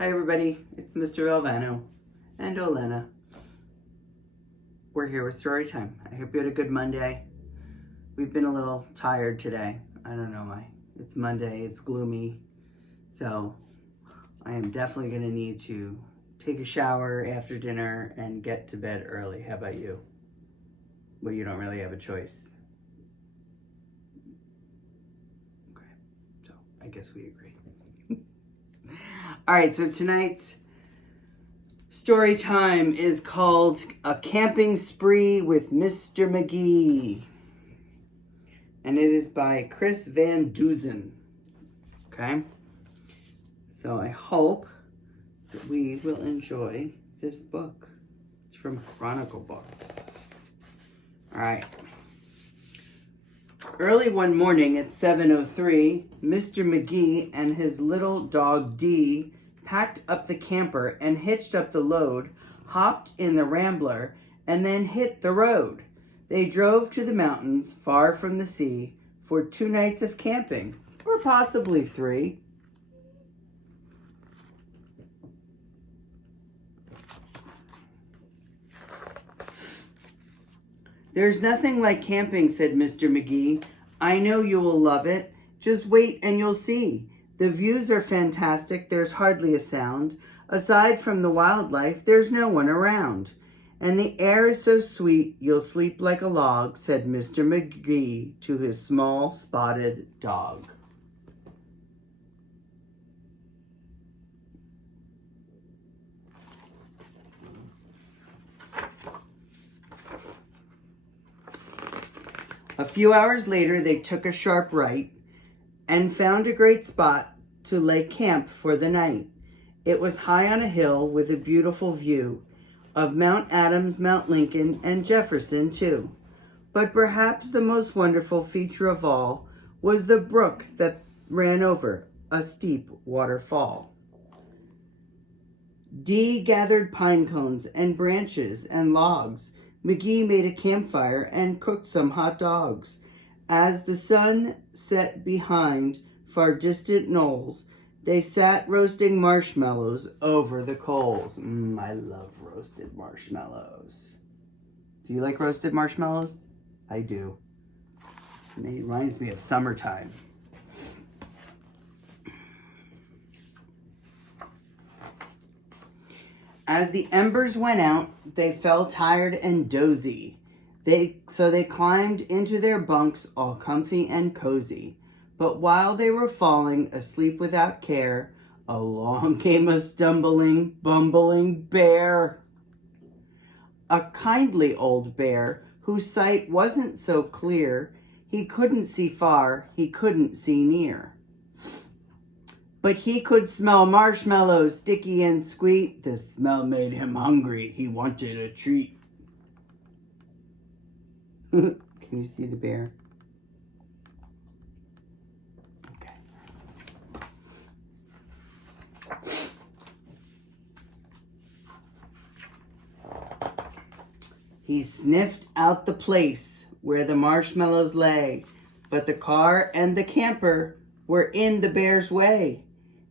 Hi everybody, it's Mr. Valvano and Olena. We're here with story time. I hope you had a good Monday. We've been a little tired today. I don't know why. It's Monday, it's gloomy. So I am definitely gonna need to take a shower after dinner and get to bed early. How about you? Well, you don't really have a choice. Okay, so I guess we agree. All right, so tonight's story time is called A Camping Spree with Mr. Magee. And it is by Chris Van Duzen. Okay? So I hope that we will enjoy this book. It's from Chronicle Books. All right. Early one morning at 7:03, Mr. Magee and his little dog Dee packed up the camper and hitched up the load, hopped in the Rambler, and then hit the road. They drove to the mountains, far from the sea, for 2 nights of camping, or possibly 3. There's nothing like camping, said Mr. Magee. I know you will love it. Just wait and you'll see. The views are fantastic. There's hardly a sound. Aside from the wildlife, there's no one around. And the air is so sweet, you'll sleep like a log, said Mr. Magee to his small spotted dog. A few hours later, they took a sharp right and found a great spot to lay camp for the night. It was high on a hill with a beautiful view of Mount Adams, Mount Lincoln, and Jefferson too. But perhaps the most wonderful feature of all was the brook that ran over a steep waterfall. Dee gathered pine cones and branches and logs. Magee made a campfire and cooked some hot dogs. As the sun set behind far distant knolls, they sat roasting marshmallows over the coals. I love roasted marshmallows. Do you like roasted marshmallows? I do. It reminds me of summertime. As the embers went out, they fell tired and dozy. So they climbed into their bunks all comfy and cozy. But while they were falling asleep without care, along came a stumbling, bumbling bear. A kindly old bear whose sight wasn't so clear. He couldn't see far, he couldn't see near. But he could smell marshmallows, sticky and sweet. The smell made him hungry. He wanted a treat. Can you see the bear? Okay. He sniffed out the place where the marshmallows lay, but the car and the camper were in the bear's way.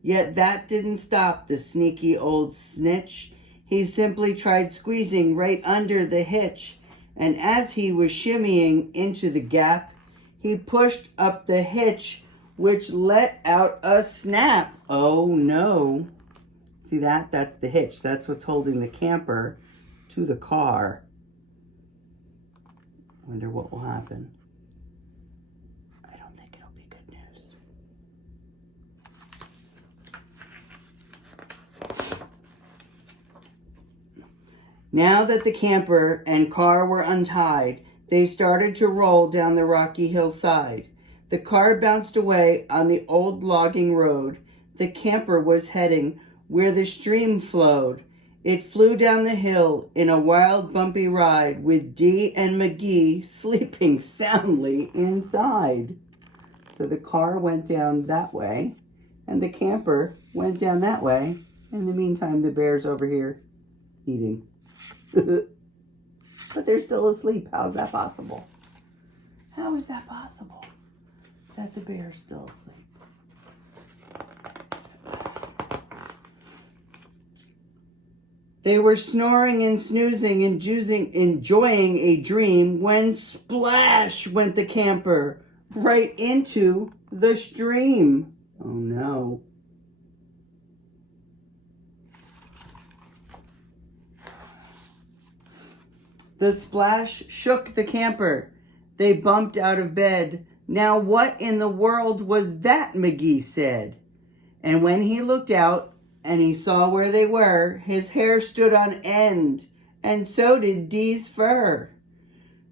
Yet that didn't stop the sneaky old snitch. He simply tried squeezing right under the hitch. And as he was shimmying into the gap, he pushed up the hitch, which let out a snap. Oh no. See that? That's the hitch. That's what's holding the camper to the car. Wonder what will happen. I don't think it'll be good news. Now that the camper and car were untied, they started to roll down the rocky hillside. The car bounced away on the old logging road. The camper was heading where the stream flowed. It flew down the hill in a wild, bumpy ride with Dee and Magee sleeping soundly inside. So the car went down that way, and the camper went down that way. In the meantime, the bear's over here eating. But they're still asleep. How's that possible? How is that possible that the bear's still asleep? They were snoring and snoozing and enjoying a dream when splash went the camper right into the stream. Oh no. The splash shook the camper. They bumped out of bed. Now what in the world was that, Magee said. And when he looked out and he saw where they were, his hair stood on end, and so did Dee's fur.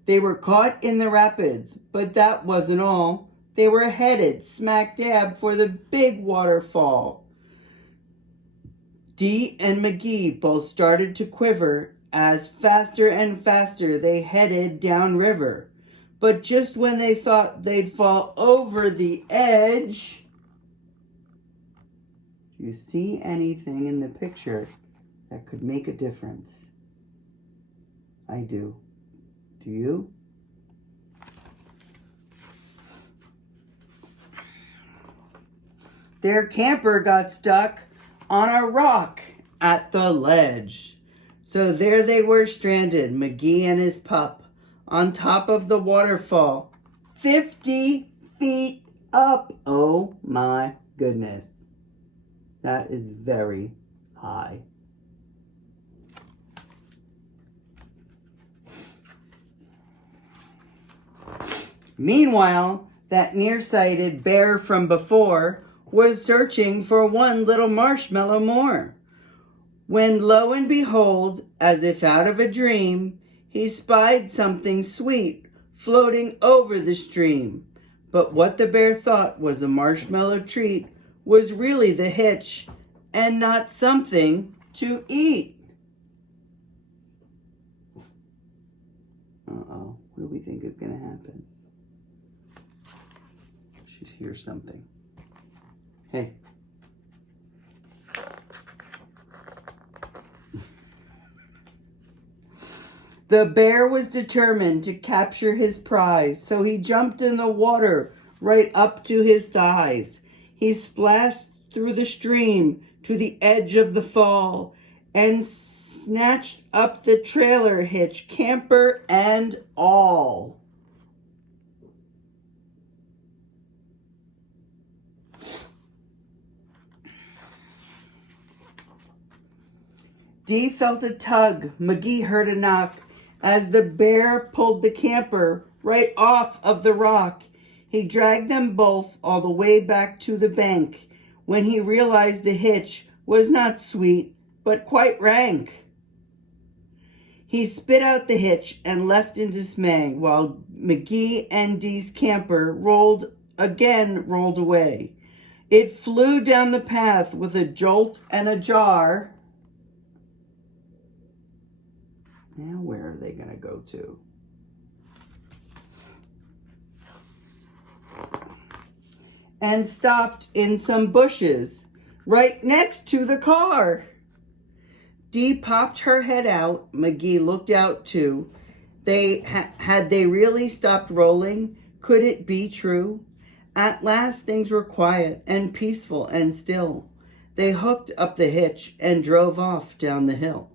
They were caught in the rapids, but that wasn't all. They were headed smack dab for the big waterfall. Dee and Magee both started to quiver as faster and faster they headed downriver. But just when they thought they'd fall over the edge... Do you see anything in the picture that could make a difference? I do. Do you? Their camper got stuck on a rock at the ledge. So there they were stranded, Magee and his pup, on top of the waterfall, 50 feet up. Oh my goodness. That is very high. Meanwhile, that nearsighted bear from before was searching for one little marshmallow more. When lo and behold, as if out of a dream, he spied something sweet floating over the stream. But what the bear thought was a marshmallow treat was really the hitch and not something to eat. Uh-oh, what do we think is going to happen? She hears something. Hey. The bear was determined to capture his prize, so he jumped in the water right up to his thighs. He splashed through the stream to the edge of the fall and snatched up the trailer hitch, camper and all. Dee felt a tug. Magee heard a knock as the bear pulled the camper right off of the rock. He dragged them both all the way back to the bank when he realized the hitch was not sweet, but quite rank. He spit out the hitch and left in dismay while Magee and Dee's camper rolled away. It flew down the path with a jolt and a jar. Now where are they going to go to? And stopped in some bushes right next to the car. Dee popped her head out. Magee looked out too. Had they really stopped rolling? Could it be true? At last things were quiet and peaceful and still. They hooked up the hitch and drove off down the hill.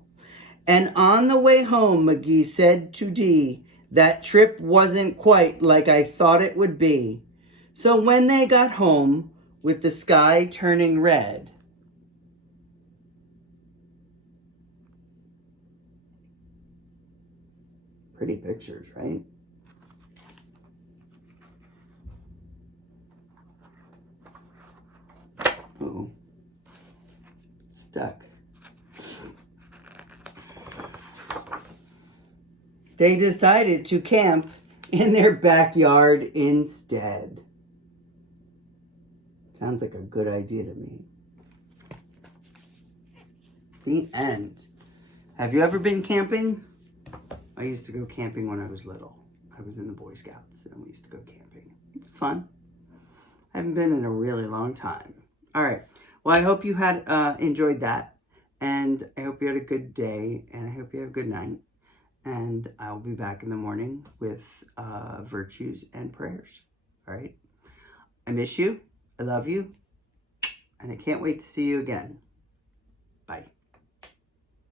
And on the way home, Magee said to Dee, that trip wasn't quite like I thought it would be. So when they got home, with the sky turning red, pretty pictures, right? Uh-oh. Stuck. They decided to camp in their backyard instead. Sounds like a good idea to me. The end. Have you ever been camping? I used to go camping when I was little. I was in the Boy Scouts and we used to go camping. It was fun. I haven't been in a really long time. All right. Well, I hope you had enjoyed that. And I hope you had a good day. And I hope you have a good night. And I'll be back in the morning with virtues and prayers. All right. I miss you. I love you. And I can't wait to see you again. Bye.